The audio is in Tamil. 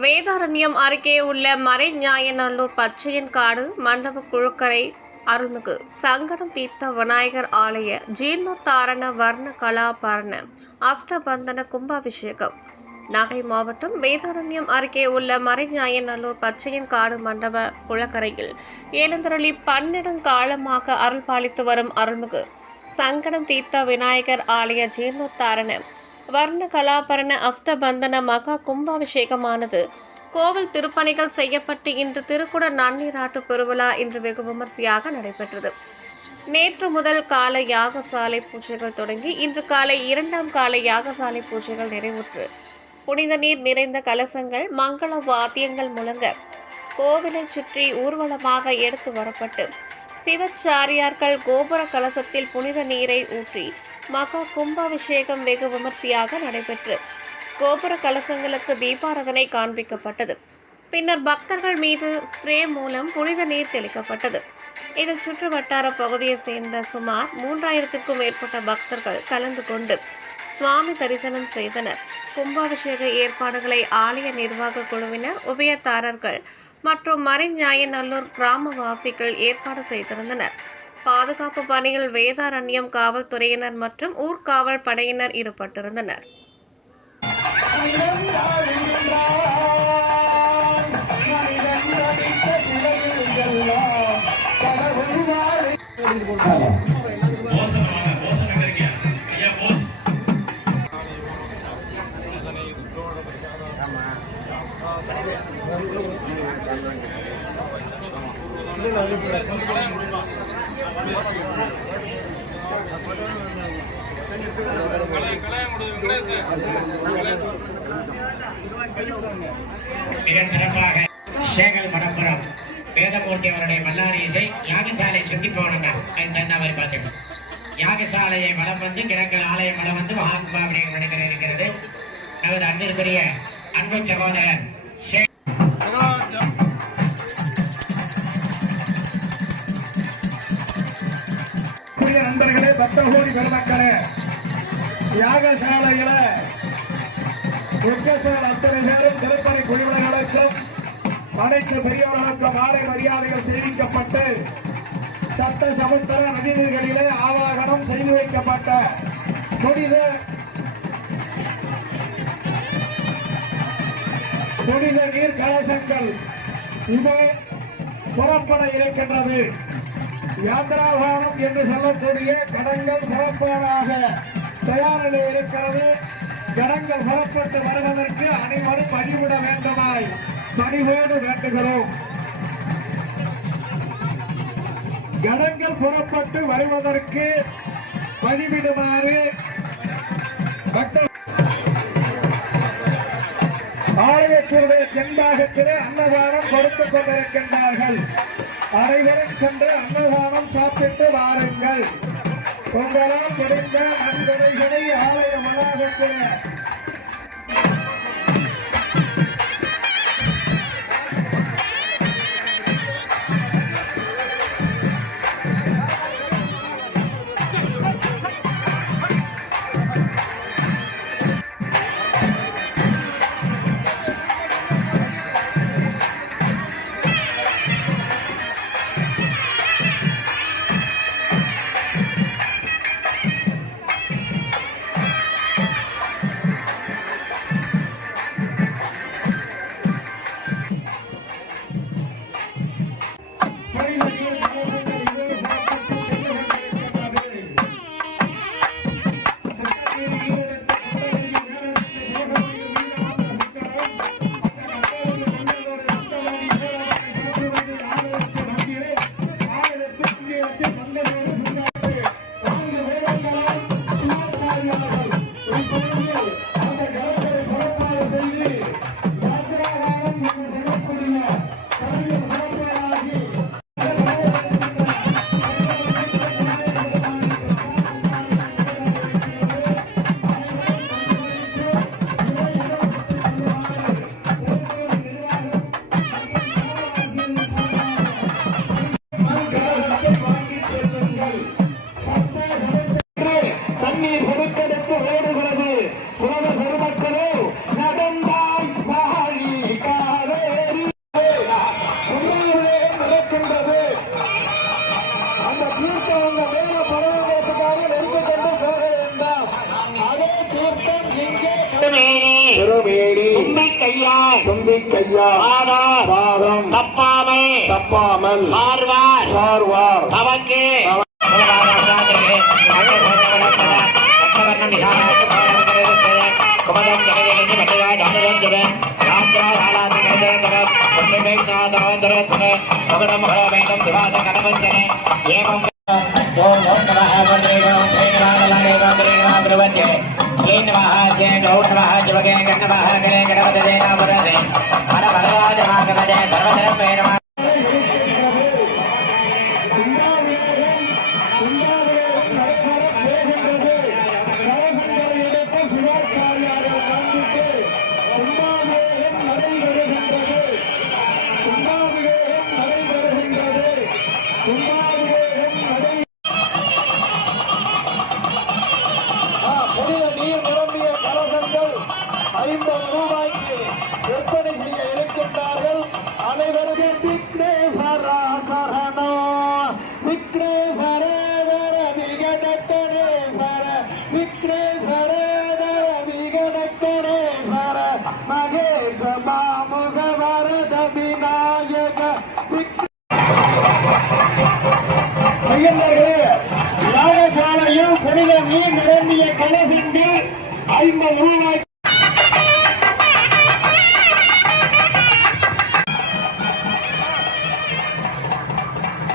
வேதாரண்யம் அருகே உள்ள மறைஞாயநல்லூர் பச்சையன்காடு மண்டப குழுக்கரை அருள்மிகு சங்கடம் தீர்த்த விநாயகர் ஆலய ஜீர்ணோத்தாரண வர்ண கலாபரண அஷ்டபந்தன கும்பாபிஷேகம். நாகை மாவட்டம் வேதாரண்யம் அருகே உள்ள மறைஞாயநல்லூர் பச்சையன்காடு மண்டப குளக்கரையில் எழுந்தருளி பன்னெடுங்காலமாக அருள் பாலித்து வரும் அருள்மிகு சங்கடம் தீர்த்த விநாயகர் ஆலய ஜீர்ணோத்தாரண வர்ண கலாபரண அஷ்டபந்தன மகா கும்பாபிஷேகமானது கோவில் திருப்பணிகள் செய்யப்பட்டு இன்று திருக்குட நன்னீராட்டு பெருவிழா இன்று வெகு விமர்சையாக நடைபெற்றது. நேற்று முதல் கால யாகசாலை பூஜைகள் தொடங்கி இன்று காலை 2ஆம் கால யாகசாலை பூஜைகள் நிறைவுற்று புனித நீர் நிறைந்த கலசங்கள் மங்கள வாத்தியங்கள் முழங்க கோவிலை சுற்றி ஊர்வலமாக எடுத்து வரப்பட்டு சிவச்சாரியார்கள் கோபுர கலசத்தில் புனித நீரை ஊற்றி மகா கும்பாபிஷேகம் வெகு விமர்சையாக நடைபெற்று கோபுர கலசங்களுக்கு தீபாராதனை காண்பிக்கப்பட்டது. பின்னர் பக்தர்கள் மீது ஸ்ப்ரே மூலம் புனித நீர் தெளிக்கப்பட்டது. இதில் சுற்று வட்டார பகுதியை சேர்ந்த சுமார் 3000க்கும் மேற்பட்ட பக்தர்கள் கலந்து கொண்டு சுவாமி தரிசனம் செய்தனர். கும்பாபிஷேக ஏற்பாடுகளை ஆலய நிர்வாக குழுவினர், உபயதாரர்கள் மற்றும் மறைஞாயநல்லூர் கிராமவாசிகள் ஏற்பாடு செய்திருந்தனர். பாதுகாப்பு பணியில் வேதாரண்யம் காவல்துறையினர் மற்றும் ஊர்காவல் படையினர் ஈடுபட்டிருந்தனர். மிக சிறப்பாக சேகல் மடப்புறம் வேதமூர்த்தி அவருடைய மல்லாரி இசை யாகசாலை சுத்தி போனங்க மாதிரி பார்த்துக்கணும். யாகசாலையை வளம் வந்து கிடக்கல் ஆலயம் வளம் வந்து மகாகும்பாபிஷேகம் நடைபெற இருக்கிறது. நமது அன்பிற்குரிய அன்பு சகோதரர் நண்பர்களே, பக்தகோடி பெருமக்களே, யாகசாலைகளை உச்சசோழ அத்தனை பேரும் திருப்பணி குழுவினர்களுக்கும் அனைத்து பெரியவர்களுக்கும் ஆடை மரியாதைகள் செய்விக்கப்பட்டு சட்ட சமுத்திர நதிநீர்களிலே ஆவாகனம் செய்து வைக்கப்பட்ட புனித நீர் கலசங்கள் இது புறப்பட இருக்கின்றது. யாத்திராபானம் என்று சொல்லக்கூடிய கடங்கள் புறப்பாடாக தயார் நிலை இருக்கிறது. கடங்கள் புறப்பட்டு வருவதற்கு அனைவரும் வழிவிட வேண்டுமாய் பணிவோடு வேண்டுகிறோம். கடங்கள் புறப்பட்டு வருவதற்கு பதிவிடுமாறு ஆலயத்தினுடைய தென்பாகத்திலே அன்னதானம் கொடுத்துக் கொண்டிருக்கின்றார்கள். அனைவரும் சென்று அன்னதானம் சாப்பிட்டு வாருங்கள். உங்களால் முடிந்த நன்கொடைகளை ஆலய வளாகத்தில் திருமேனி தும்பிக்கையார் தும்பிக்கையா பாதம் பாதம் தப்பாமல் சார்வார் தவக்கு குமதம் ஜனஜனி பட்டயா ஜானரஞ்சன யாத்ரா ஆலாதி கருதேந்தரம் பொன்னிமேக்நாதரவந்தரத்ன மகடம் ஹரவேதம் திவாத கனவஞ்சன ஏவம் ஓம் ஓம் நமः வந்தேகம் வேங்கடாலலேகம் கிரேகம் பிரவத்யே க்ளீன்வஹ சேனோட்வஹ ஜவகே கண்ணவஹ கரே கரவதே நாமரதே ஹர வரராஜ மாகவதே சர்வதரம் மே நமः நீர் நிரம்பிய கலசங்கள் 50 ரூபாய்க்கு விற்பனை செய்ய இருக்கின்றார்கள். அனைவரும் விக்னேஸ்வரா சரணோ விக்னேஸ்வரேவர விகடக்கரேஸ்வர விக்னேஸ்வரேவர விகடக்கரேஸ்வர மகேச மாமுக வரத விநாயக ஐயர்களே, யாகசாலையில் புனித நீர் நிரம்பிய கலசங்கள் 50 ரூபாய்